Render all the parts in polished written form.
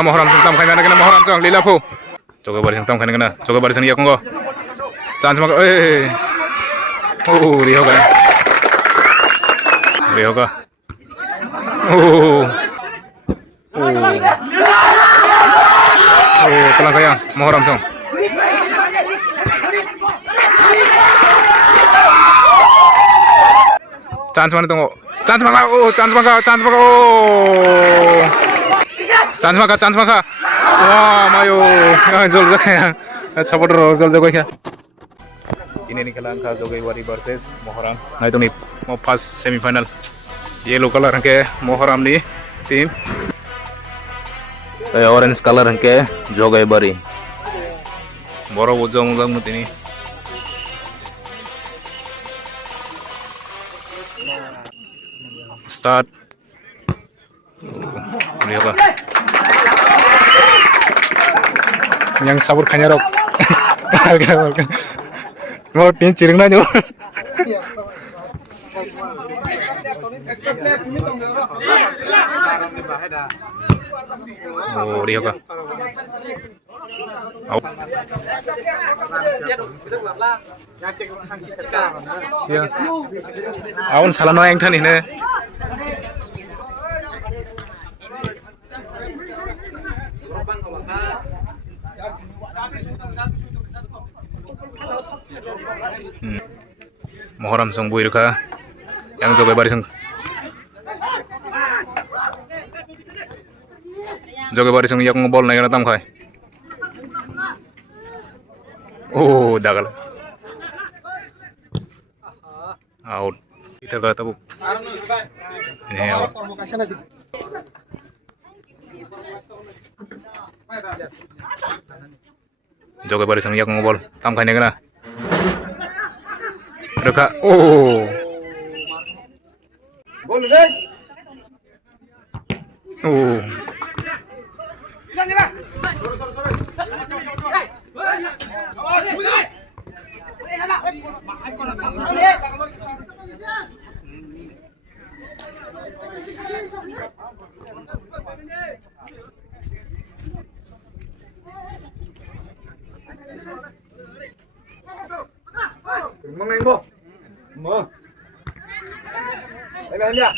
Mohoram tam khaina na Mohoram chang lila phu joga bari tam khaina na joga bari sang yakongo chance ma oh rihoga oh kalang kaya Mohoram chang chance mana tunggu chance maka oh chance maka wah mayo jol jakaya supporter jol jago kya ini nih kelang ka Jogewari versus Mohoram nah itu nih mau pas semifinal yellow color ke Mohoram nih team orange color ke Jogewari boro ujung ini start lihat yang sabur kanyarok mau tin cireng nanya oh lihat apa ya awan salah no yang tadi nih Mohoram sang buir ka yang Jogewari sang yak ngobol na tam khai oh dagal out kita kata tabuk ini out Jogewari sang yak ngobol tam khai na Reka, oh, oh, Mở. Đây bên nha.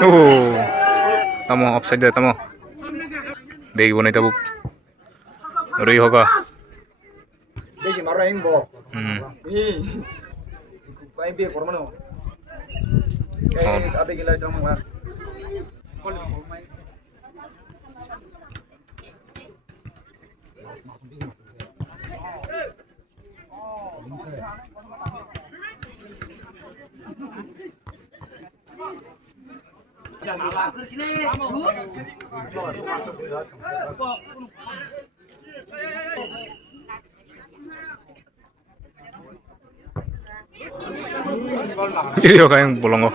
oh, tamo offside deh tamo. Begi bonai tabuk. Ri hoga. Begi marah yang bo. Ih. Kain begi korban no. Kain abe gila jam lah. Iya kayak yang bolong kok.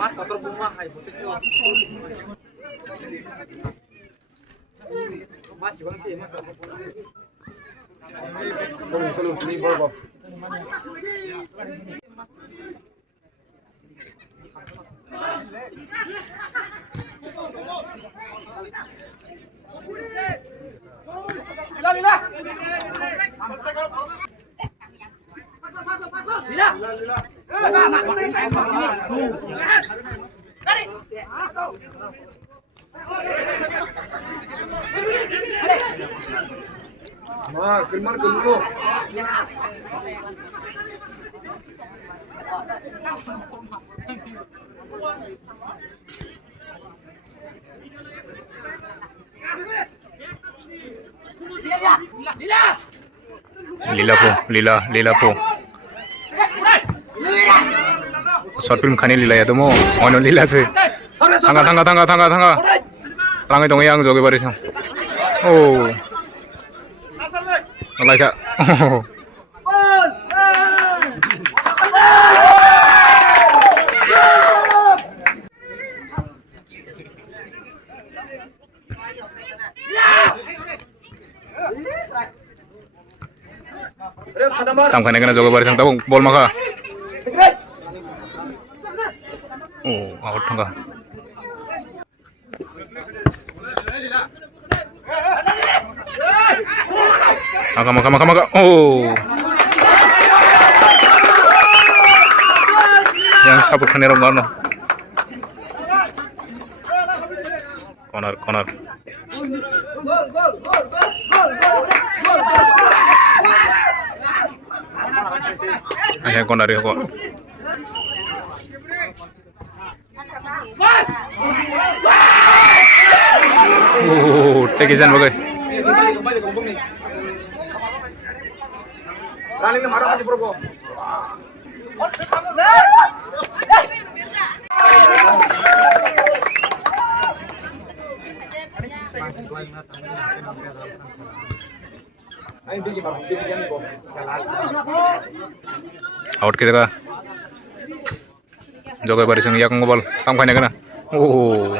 Ma, kelman kelulu. Lila po. Short film khani lila ya tumo. Ono lila se. Tangga. Rangai dong yang Jogewari sang. Oh. Like that. Ada sadamba. tamkhaina kana jogo barisang tabung bol maka. Oh, out thangka. Maka. Oh. Yang sabut khanero ngono. Corner. Ayo corner ya kok. Tekisan bagai. Running ni marah kasih bro. Out kita ka. Jogo barisang yak ngobal. Tamkhaina kana. Oh.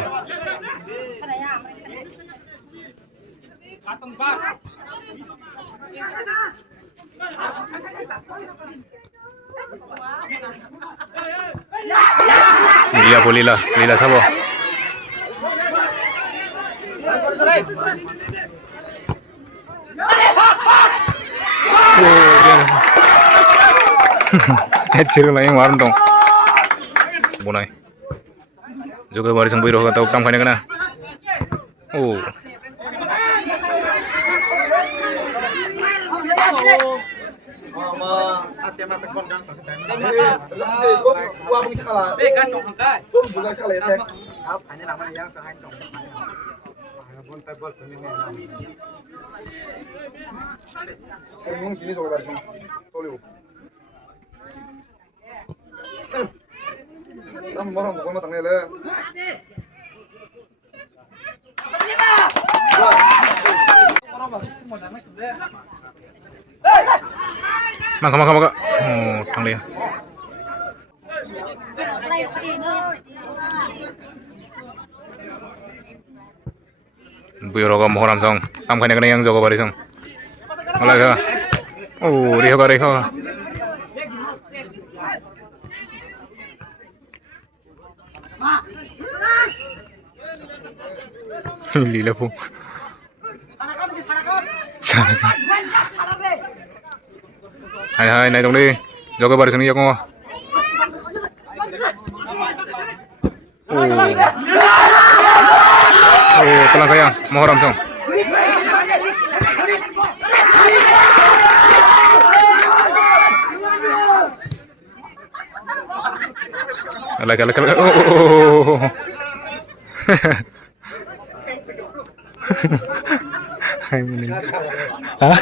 Lila sabo. Ciru lain warung dong. Bunai. Juga barisang biru kata ukam kena kena. Oh. Maka. Oh, thằng liền. Biroga mohoram song. Tamkhaina kana yang jogo barisang. Alaga. Oh, riho. Lila po. Hai, này đồng đi. Jogo barisang ni ako. Oh, telang kaya mohoram song. Alaga. Oh. Hai menit. Hah?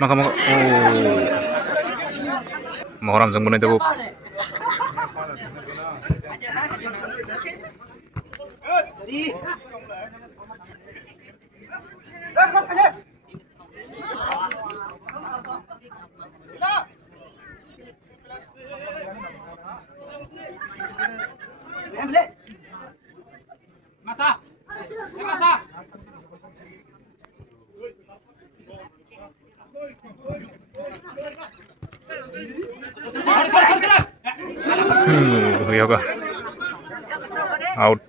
Maka. Oh. Mohoram sang bunai tebuk. Masa. Yoga. Out.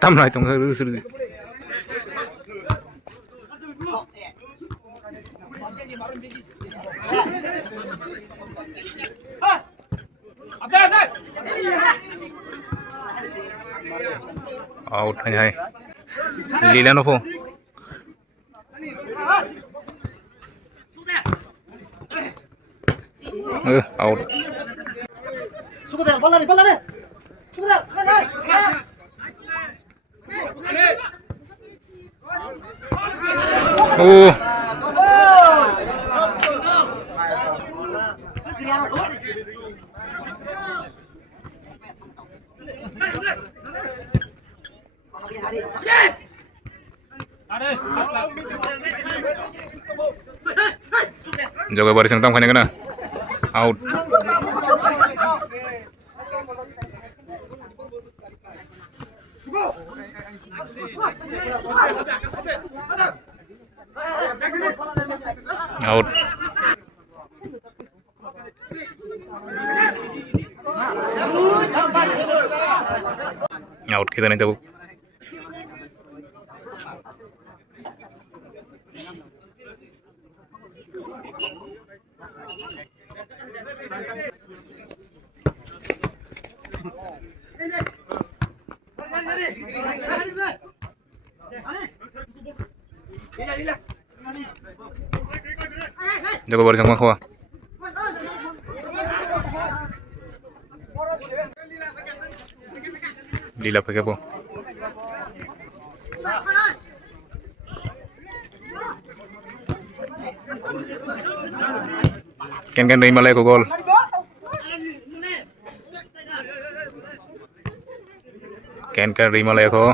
Tam lại tung hơi rư. Out hai. Lila nó po. Out. Balare. Oh. Jogo baris yang tam khane kana. Out. Out. Out kita nih tahu. Jogo baris yang mahua. Lila pakai apa? Ken Rimalai ko gol. Ken Rimalai ko.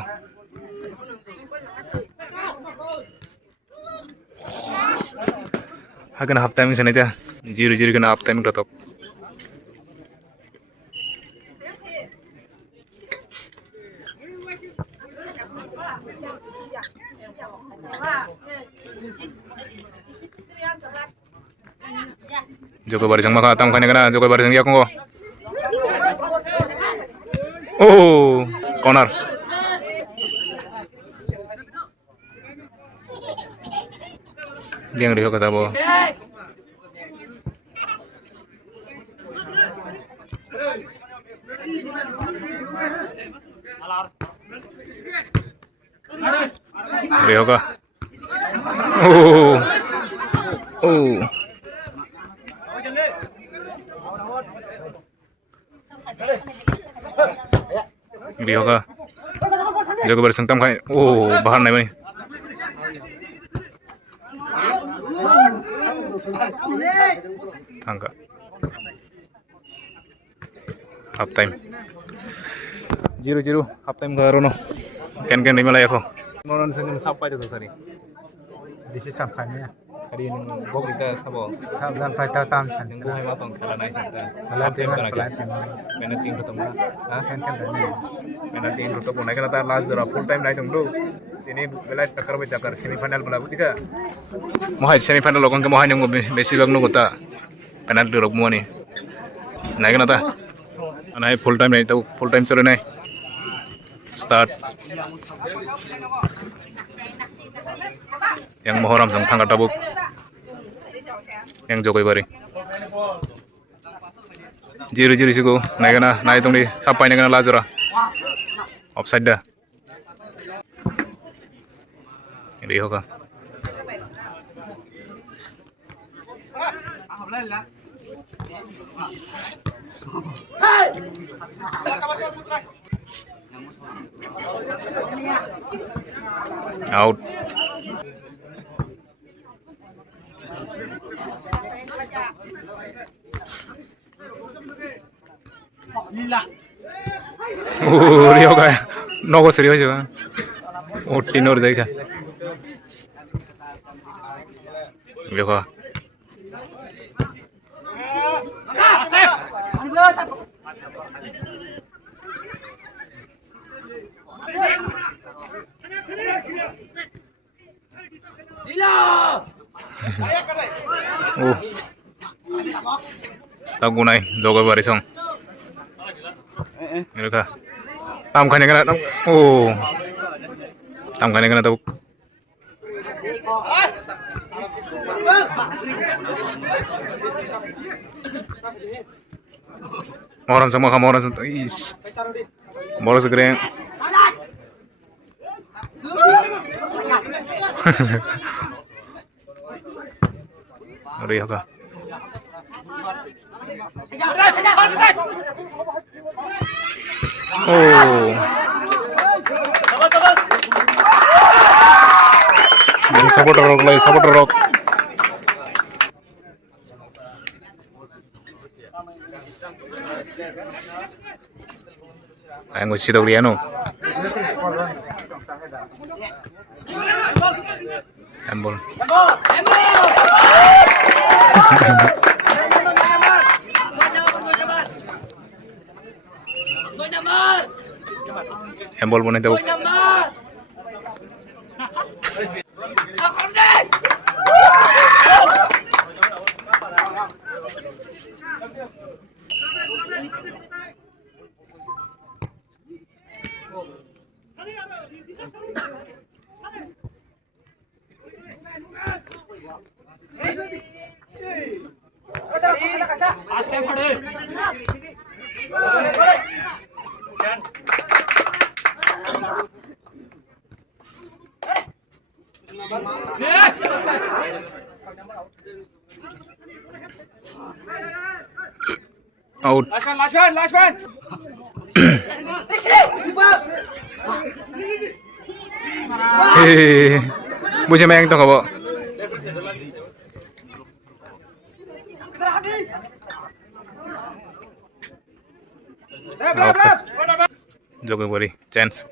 Hakan half time sana dia 0-0 kena half time ketok. Jogo baris yang maka tam khane kana jogo baris yang ya ko. Oh, corner. Dia ngeri ka sabo. Ngeri ka. Oh. Oh. Ngeri ka. Jogo baris yang tam khane. Oh, bahan nahi bani. Angka half time 0-0 half time ga rono Ken Rimalai ko moron sing sapai to sari This is some kind of sari ning bok ita sabo dan pada tam chan ning hai ma tong khala nai sakta Half time kara half time penalty to tong ha kan penalty to ko nai kana ta last jara full time nai tong do ini belai takar be takar semi final bala butika mohai semi final lokon ke mohai ning besi bag no gota penalty rok mo ni nai kana ta anai full time nai ta full time chore nai start yang mohoram sang thangka tabuk yang jogoi bari 0-0 sigo nai kana nai tong di sapai nai kana lajora offside da ini hoka out Rio kayak nogo serius juga. Tinor जाएगा देखो tagunai jogo barisong mereka tam khane kana tam khane kana tabuk moram sama is bola segera Rio ka oh supporter rock Ayan ko si Tauriano. handball. Handball boleh tahu. Last time hade. Out. Last one. Bukan main tu kau. Jogi beri chance.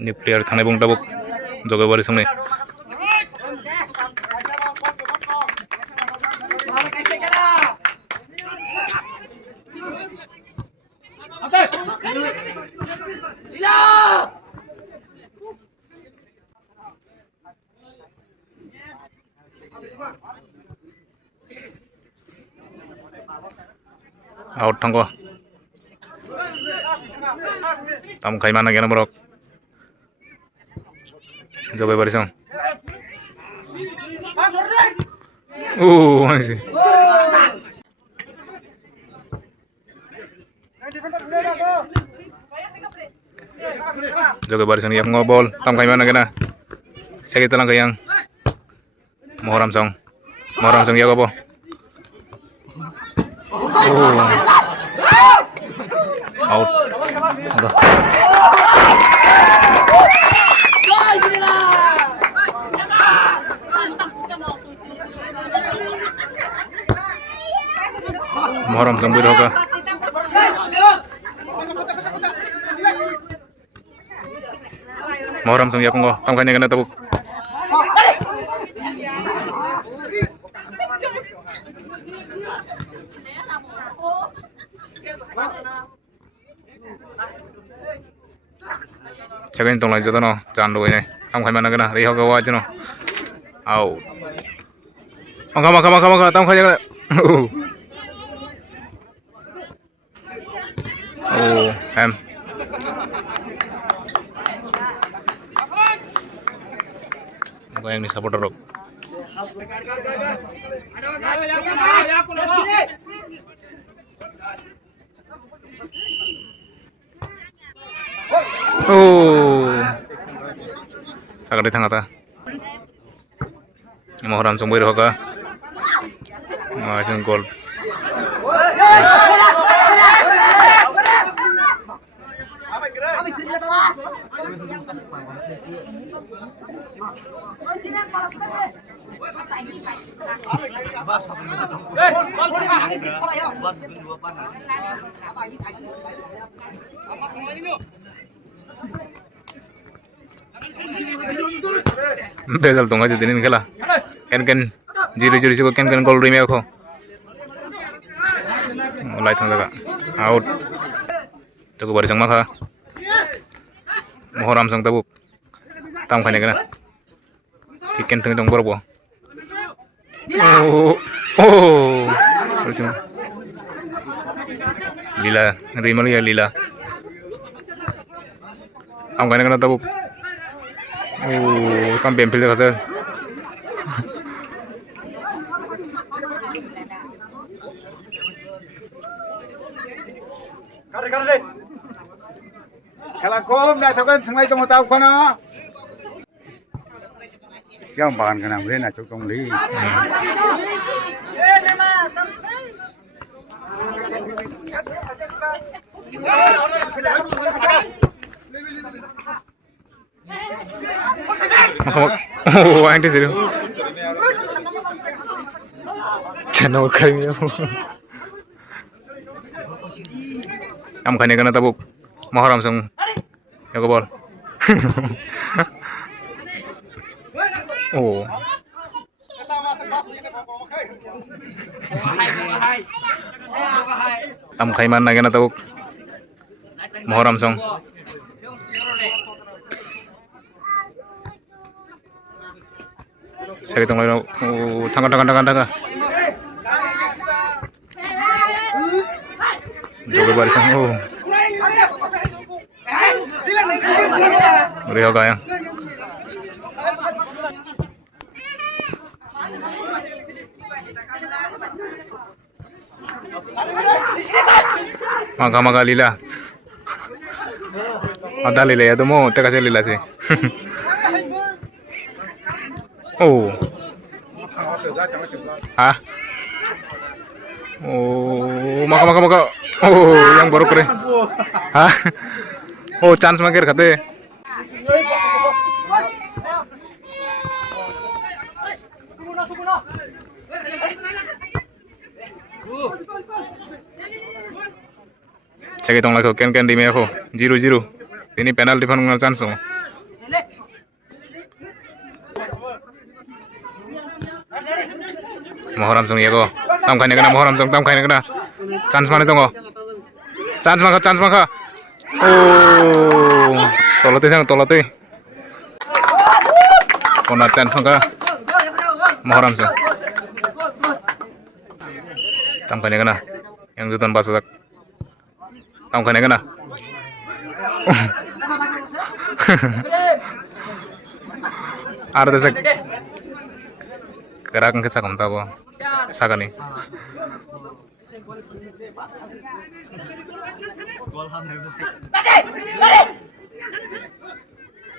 Ini player thane bung tabuk jogi beri sungni. Out thangko. Tam kai mana gana borok. Jogi beri sung. Masih. Jogi beri sung yang ngobol. Tam kai mana gana. Sakit lang kayang. Mohoram song ya ko po. Out. Mohoram song biro ka. Mohoram song ya ko. Tam kanya gana tabuk. Second tong lai jodoh no, jangan dulu ini. Tam kai mana kena, riho ke wajah no. Out. Maka, tam kai jaga. Ham. Maka yang ni supporter rok. Sakit tengah ta. Mohoram sung biro ka. Masih gol. Besal tunggu aja dinin kala. Ken jiri sih ken gol rime aku. Mulai tengah jaga. Out. Jogi beri sang maka. Mohoram sang tabuk. Tam kanya kena. Tiken tengah dong berapa? Bersih. Lila, rime ya lila. Tam kanya kena tabuk. Tam bempil ka sir. Kare. Kalau kau nak sekarang tengah itu mau tahu kena. Yang bahan kena boleh nak cukong li. Anh đi rồi. Channel kayaknya. Am kanya kena tabuk. Mohoram sung Yang ball. Oh. Tam khaiman na gana tawuk. Mohoram song. Saya tong leno. Oh, tangga. Jogo barisan. Oh. Rio gaya. Maga lila. Ada lila ya tuh mau kasih lila sih. Oh. Ah. Oh, maka. Oh, yang baru keren. Hah? Oh, chance makir kate. Cek itong lako ken di me ako 0-0. Ini penalti pan ngal chance. Mohoram song yako. Tam khaine kana. Chance mane tongo. Chance maka. Oh, tolate. Kona chance maka. Mohoram song. Tam khaine kana. Yang jutan basak. Tam khaine kana. Ada desak. Gerakan kita kam tabo. Sagani.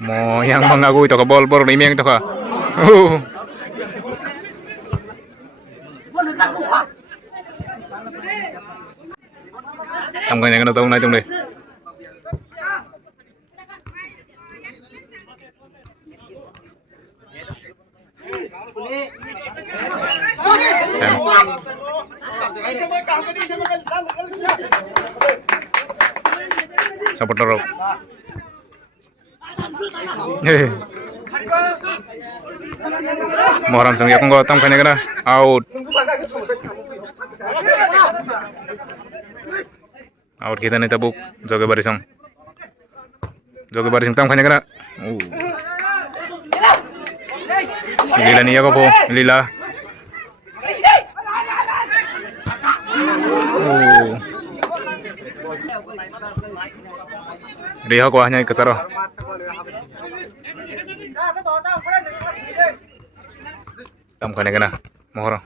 Mo yang mengagui to ka ball bor ni meng to ka. Tam kanya kana tong nai tong deh. Supporter rock. Mohoram song yakong go tam kanya kana out. Out kita nih tabuk joge barisang tam kanya kana. Lila niya ko po lila. Riho ko hanya kesaro. Tam kanya Mohoram.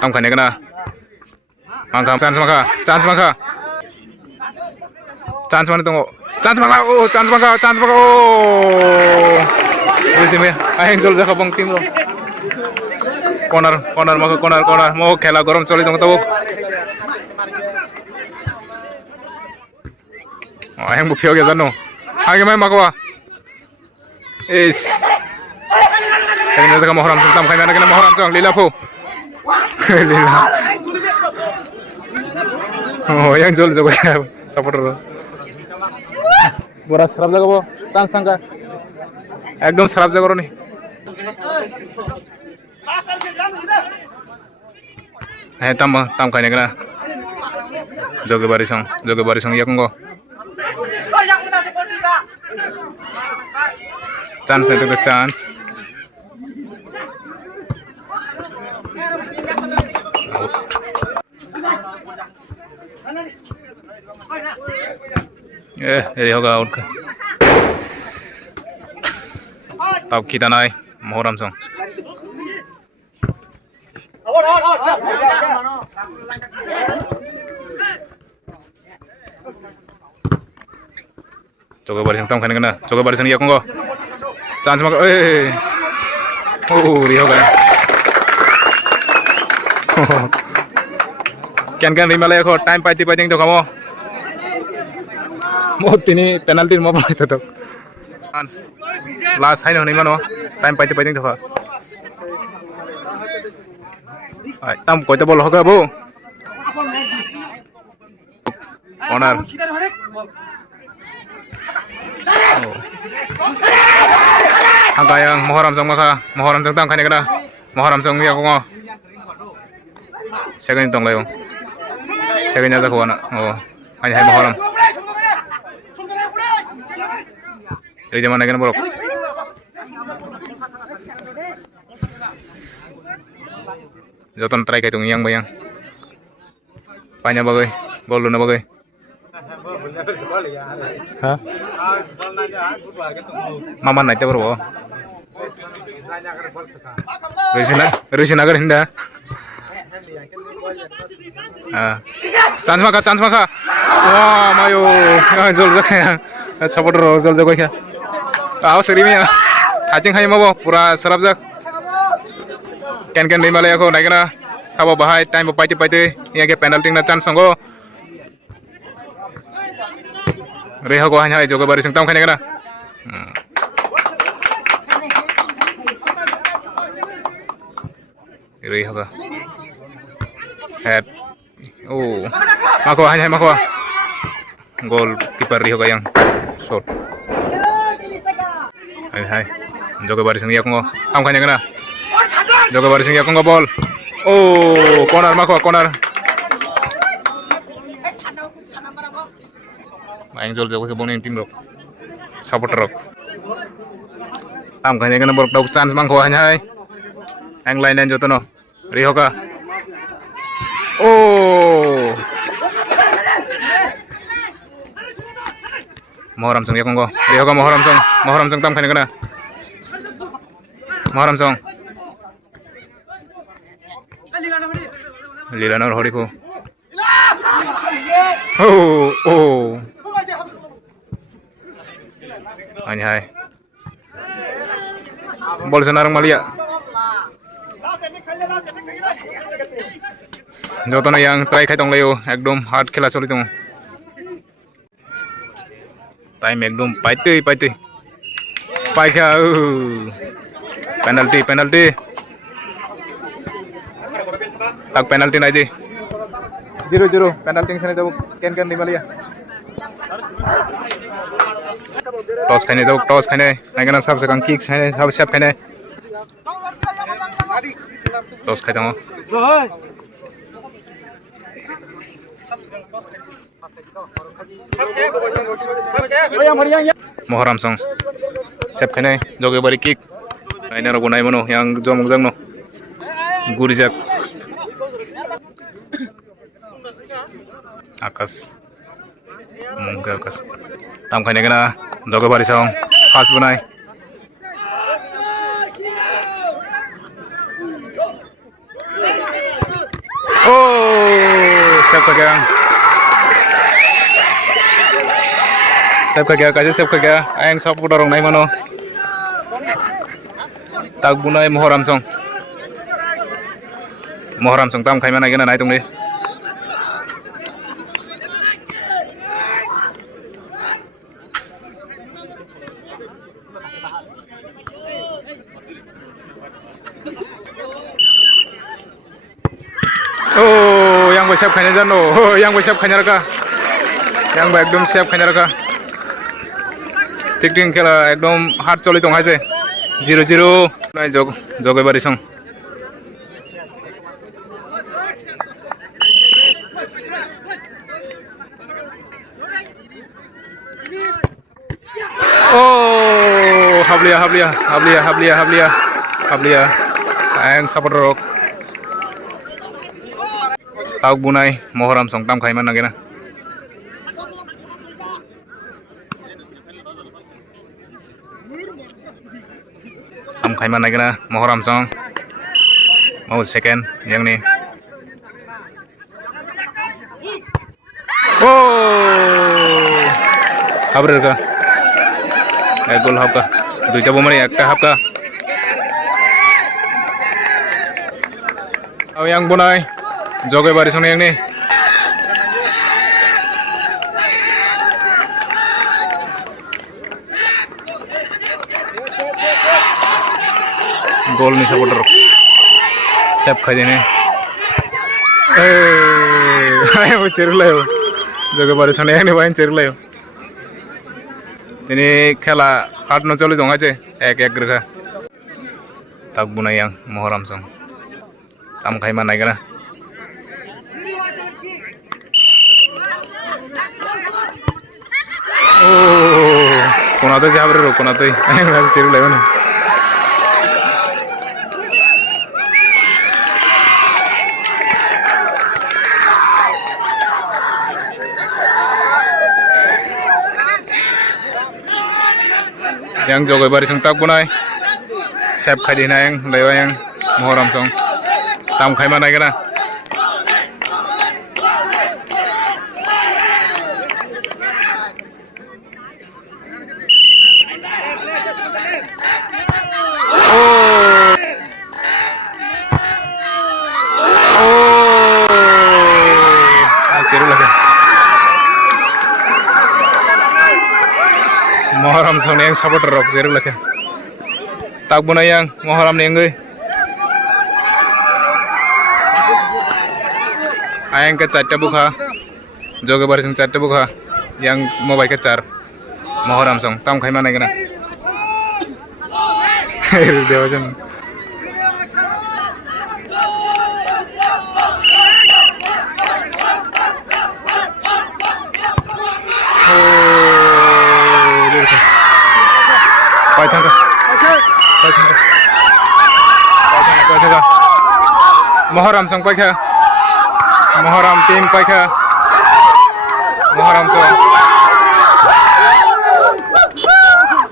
Tam kanya kana. Angkam chance maka. Chance mana tunggu. Chance maka. Oh. Ini sih me. Ayang jol jaka bang tim lo. Corner. Mau khela gorom choli tong tabuk. Ayang bu phioge jano. Age mai makwa. Is. Kaya na Mohoram tam kaya na Mohoram song lila po. Lila. Oh, yang jol jago supporter. Bora sarap jago po. Chance sangka. Ekdom sarap jago nih. Tam kaya na joge barisang yakong go. Chance itu chance. Ini hoga out ka. Tab kita naik Mohoram song. Coba barisang tam kena. Coba barisang yakong go. Chance maka. Oh, Rio kan. Kian rimale ko time paiti to kamu. Mo tini penalty mo pa ito to. Chance. Last hai no mano. Time paiti to ka. Ay tam ko to bol hoga bo. corner. Angka yang Moharam Song maka Moharam Song tang kena Moharam Song ya kong second tong layo second nya ko na hanya hai Moharam ini zaman lagi borok joton try kai tung yang bayang panya bagai bol lu na bagai ha mama naik bro Rusinagar hinda chance maka wah mayo jol jakaya supporter jol jago kya tahu serimi ya hacing hai mabo pura serap jak ken dimale ako naikna sabo bahai time paite ya ke penalty na chance songo reha ko hanya jogo bari sing tam khane kana reha ka head mako hanya mako gol kiper reha ka yang shot hai jogo bari sing yakngo tam khane kana jogo bari sing yakngo ball corner mako corner main jol jago ke boning tim rok supporter rok tam kanya kana borok dau chance mang ko hanya hai ang line en jotono rihoka Moharam Song ya konggo rihoka Moharam Song tam kanya kana Moharam Song Lilanor horiko hanya hai bol senarang malia jotono yang try khai tong layo ekdom hard khela choli tong time ekdom paite paikha penalty tak penalty nai di 0-0 penalty sini tu ken di malia toss khane naikana sab sekang kick khane sab sab khane toss khai tong Moharam Song sab khane joge bari kick naina ro gunai mono yang jomong no gurijak akas mungga akas tam khane kana joge bari song fast bunai sab ka kya ayang sab dorong nai mano tak bunai Moharam Song tam khai mana gena nai tungni yang gue siap khanya jano yang gue siap khanya raka yang gue ekdom siap khanya raka tik khela ekdom hard choli tong haise 0-0 nai joge bari song hablia ang supporter rok tau bunai Moharam Song tam khai mana gena tam khai mana gena Moharam Song mau second yang ni haber ka gol hapka duita bomari ekta hapka yang bunai joge bari song yang ni gol ni supporter sep khai dene ayo cerula जोगोबारि संनाय आंनि Bayern चेरलायो ini khela hard no choli dong aje ek grega tak bunai yang mohoram song tam khai manai gana oh kona to jabre ro kona to ai chiru lai bana yang jogai bari sung tak bunai sep khai dina yang lewa yang mohoram song tam khai manai gana chiru lagi mohoram song yang supporter rok chiru lagi tak bunai yang mohoram nengai ayang ke 4 buka joge bari sung 4 buka yang mobile ke 4 mohoram song tam khai manai gana dewa jan Paithanga mohoram song paikha mohoram team paikha mohoram song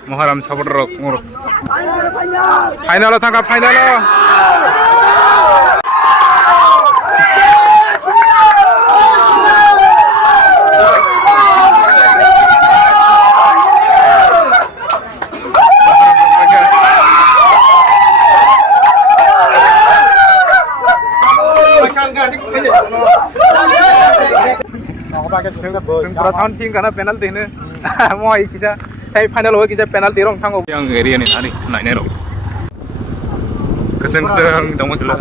mohoram supporter rok nguruk final lo thangka final lo Sempurna sound team karena penalti ini, mau kita saya final loh kita penalti orang tangguh yang area ini tadi naik nero, keseng dong dulu.